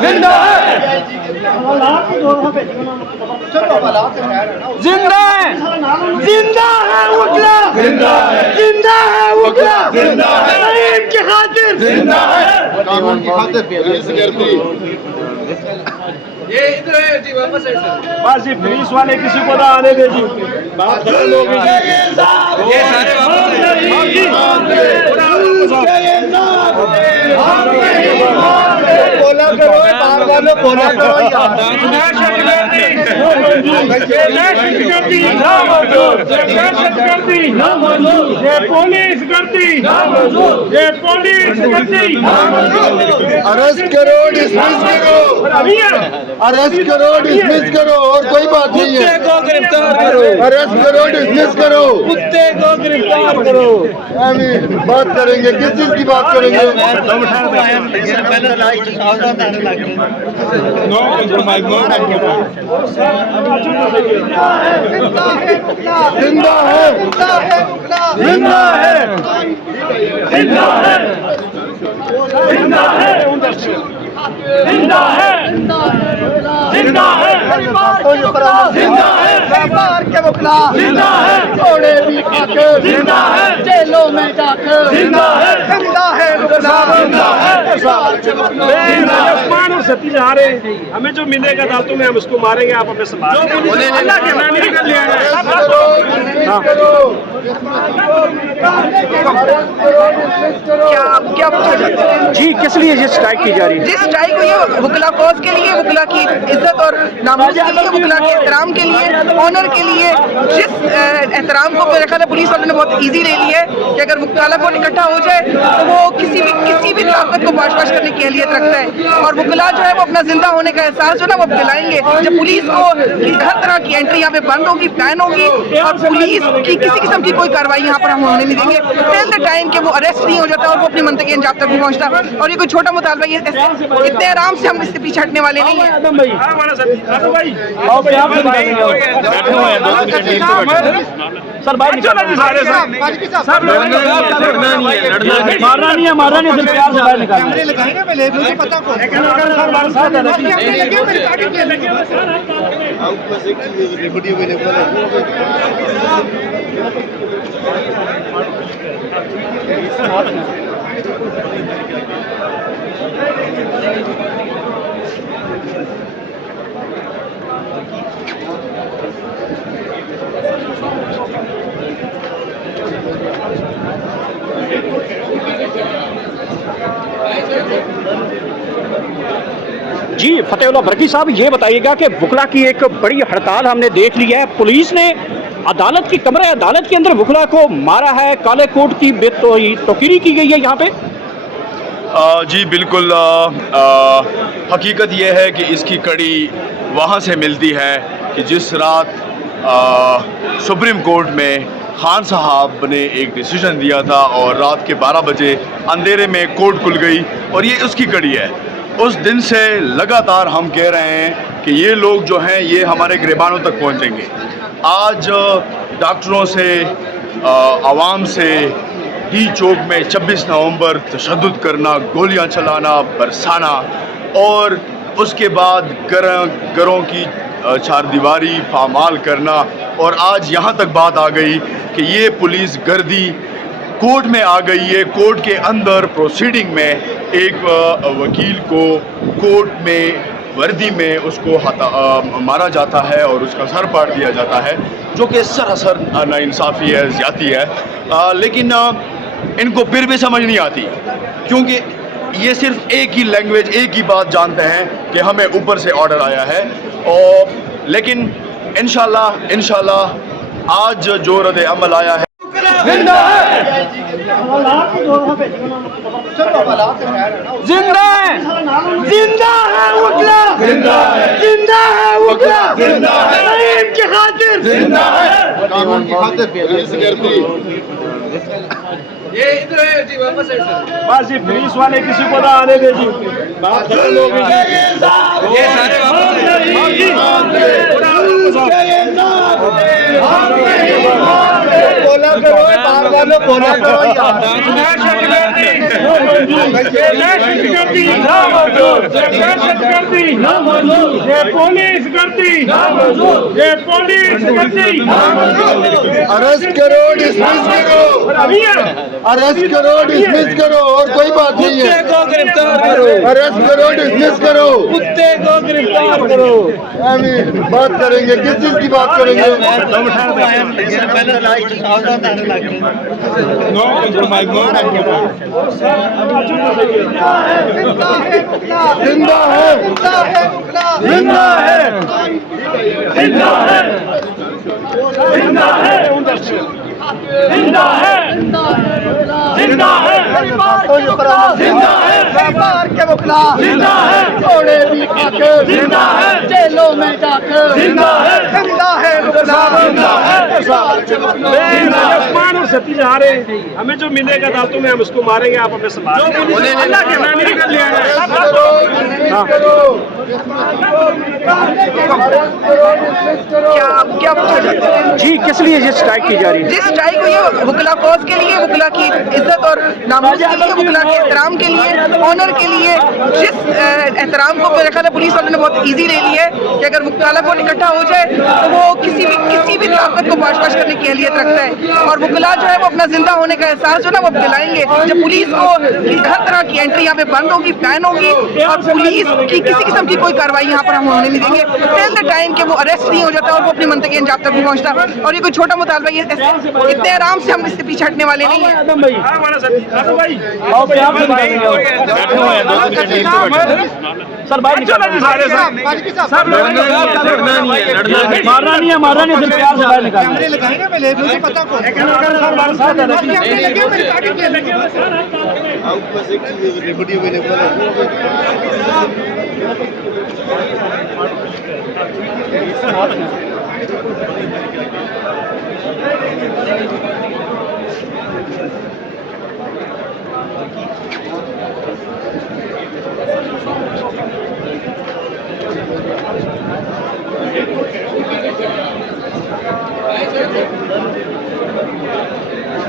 जिंदा है, जिंदा है, जिंदा है वकला, जिंदा है, जिंदा है वकला, जिंदा है, नईम की खातिर जिंदा है, कानून की खातिर ये इधर है जी, वापस है सर। बस ये पुलिस वाले किसी को ना आने दे जी, बात कर लो ये सारे वापस बोला करो, बार वालों बोला करो, अरेस्ट करो, डिसमिस करो, अरेस्ट करो, डिसमिस करो, और कोई बात नहीं है, अरेस्ट करो, डिसमिस करो, कुत्ते को गिरफ्तार करो। आमीन। बात करेंगे, किस चीज की बात करेंगे? जिंदा है, जिंदा है, जिंदा है, जिंदा है, जिंदा है, जिंदा है, जिंदा है, सरकार के मुखला जिंदा है, थोड़े भी खाकर जिंदा है, जेलों में जाकर जिंदा है, जिंदा है मुखला, जिंदा है, सरकार के मुखला। आसमान और सती जा रहे हैं, हमें जो मिलेगा दांतों में हम उसको मारेंगे, आप हमें संभाल अल्लाह के नाम निकल लिया है। क्या जी, किस लिए ये स्ट्राइक की जा रही है? जिस स्ट्राइक हुई है वकला कॉज के लिए, वकला की इज्जत और नामूस के लिए, वकला के एहतराम के लिए, ऑनर के लिए, जिस एहतराम को मेरे ख्याल है पुलिस वालों ने बहुत इजी ले लिया है कि अगर वकला को इकट्ठा हो जाए तो वो किसी भी ताकत को बर्दाश्त करने की अहलियत रखता है, और वकला जो है वो अपना जिंदा होने का एहसास जो ना वो दिलाएंगे जब पुलिस को हर तरह की एंट्री यहाँ पे बंद होगी, बैन होगी, और पुलिस की किसी किस्म की कोई कार्रवाई यहाँ पर हम होने नहीं देंगे टिल द टाइम कि वो अरेस्ट नहीं हो जाता और वो अपनी मंतकी अंजाम तक नहीं पहुँचता। और ये कोई छोटा मुतालबा, ये इतने आराम से हम इससे पीछे हटने वाले नहीं है। सर भाई मारना नहीं है, मारना नहीं, सिर्फ प्यार से बाहर निकालना। जी फतेहुल्लाह बरकी साहब, ये बताइएगा कि वकला की एक बड़ी हड़ताल हमने देख ली है, पुलिस ने अदालत की कमरे अदालत के अंदर वकला को मारा है, काले कोट की तोकीरी की गई है यहाँ पे। जी बिल्कुल, हकीकत यह है कि इसकी कड़ी वहाँ से मिलती है कि जिस रात सुप्रीम कोर्ट में खान साहब ने एक डिसीजन दिया था और रात के 12 बजे अंधेरे में कोर्ट खुल गई, और ये उसकी कड़ी है। उस दिन से लगातार हम कह रहे हैं कि ये लोग जो हैं ये हमारे गिरबानों तक पहुंचेंगे। आज डॉक्टरों से, आवाम से डी चौक में 26 नवंबर तशद्दुद करना, गोलियां चलाना, बरसाना, और उसके बाद घरों की चारदीवारी पामाल करना, और आज यहाँ तक बात आ गई कि ये पुलिस गर्दी कोर्ट में आ गई है। कोर्ट के अंदर प्रोसीडिंग में एक वकील को कोर्ट में वर्दी में उसको मारा जाता है और उसका सर फाड़ दिया जाता है, जो कि सरासर नाइंसाफ़ी है, ज़्यादती है। लेकिन इनको फिर भी समझ नहीं आती, क्योंकि ये सिर्फ एक ही लैंग्वेज, एक ही बात जानते हैं कि हमें ऊपर से ऑर्डर आया है। और लेकिन इंशाल्लाह आज जो रद्द अमल आया है, जिंदा है, जिंदा है, जिंदा है वकला, जिंदा है, जिंदा है वकला, जिंदा है, नईम की खातिर जिंदा है, कानून की खातिर ये इधर है जी, वापस है सर। बस ये पुलिस वाले किसी को ना आने दे जी, बात कर लो। ये सारे वापस बोला करो, बार वालों बोला करो, अरेस्ट करो, डिसमिस करो, अरेस्ट करो, डिसमिस करो, और कोई बात नहीं है। अरेस्ट करो, डिसमिस करो, कुत्ते को गिरफ्तार करो। आमीन। बात करेंगे, किस चीज की बात करेंगे? जिंदा है, जिंदा है, जिंदा है, जिंदा है, जिंदा है, जिंदा है, जिंदा है, मार के बुखला जिंदा है, घोड़े भी खाके जिंदा है, जेलों में जाके जिंदा है, जिंदा है बुखला जिंदा है, उस्मान और सतीश आ रहे हैं, हमें जो मिलेगा दांतों में हम उसको मारेंगे, आप अपने समाज अल्लाह के नाम निकल लिया क्या पूछा जाता है? जी किस लिए ये स्ट्राइक की जा रही है? जिस स्ट्राइक हुई है वुकला कॉज के लिए, वुकला की इज्जत और नामूस के लिए, वुकला के एहतराम के लिए, ऑनर के लिए, जिस एहतराम को मेरे ख्याल है पुलिस वालों ने बहुत इजी ले लिया है कि अगर वुकला को इकट्ठा हो जाए तो वो किसी भी ताकत को बर्दाश्त करने की अहलियत रखता है। और वुकला जो है वो अपना जिंदा होने का एहसास जो ना वो दिलाएंगे जब पुलिस को हर तरह की एंट्री यहाँ पे बंद होगी, बैन होगी, और पुलिस की किसी किस्म की कोई कार्रवाई यहाँ पर हम होने नहीं देंगे टिल द टाइम कि वो अरेस्ट नहीं हो जाता और वो अपनी मंतकी अंजाम तक नहीं पहुँचता। और ये कोई छोटा मुतालबा, ये इतने आराम से हम इससे पीछे हटने वाले नहीं है। सर बाहर मारना नहीं है, मारना नहीं, सिर्फ प्यार से बाहर निकालना। लगाएंगे पहले मुझे पता को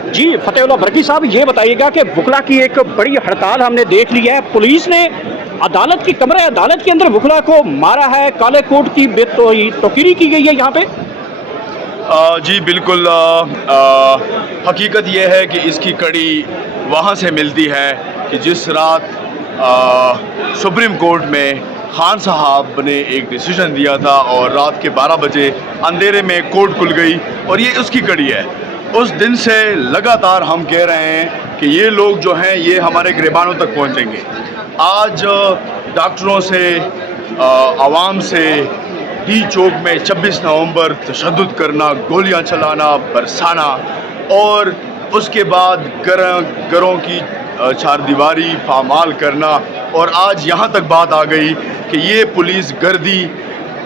जी फतेहुल्लाह बरकी साहब, ये बताइएगा कि वुकला की एक बड़ी हड़ताल हमने देख ली है। पुलिस ने अदालत की कमरे अदालत के अंदर वुकला को मारा है, काले कोट की तोकीरी की गई है यहाँ पे। जी बिल्कुल, हकीकत यह है कि इसकी कड़ी वहाँ से मिलती है कि जिस रात सुप्रीम कोर्ट में खान साहब ने एक डिसीजन दिया था और रात के 12 बजे अंधेरे में कोर्ट खुल गई, और ये उसकी कड़ी है। उस दिन से लगातार हम कह रहे हैं कि ये लोग जो हैं ये हमारे गिरबानों तक पहुंचेंगे। आज डॉक्टरों से, आवाम से डी चौक में 26 नवंबर तशद्दुद करना, गोलियां चलाना, बरसाना, और उसके बाद घरों की चारदीवारी पामाल करना, और आज यहाँ तक बात आ गई कि ये पुलिस गर्दी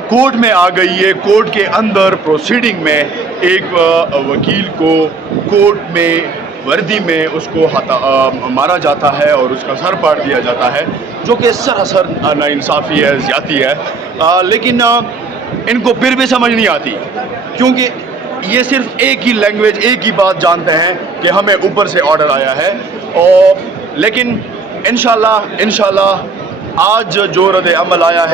कोर्ट में आ गई है। कोर्ट के अंदर प्रोसीडिंग में एक वकील को कोर्ट में वर्दी में उसको मारा जाता है और उसका सर पाड़ दिया जाता है, जो कि सरासर नाइंसाफ़ी है, ज़्यादती है। लेकिन इनको फिर भी समझ नहीं आती, क्योंकि ये सिर्फ एक ही लैंग्वेज, एक ही बात जानते हैं कि हमें ऊपर से ऑर्डर आया है। और लेकिन इंशाल्लाह आज जो रद्द अमल आया है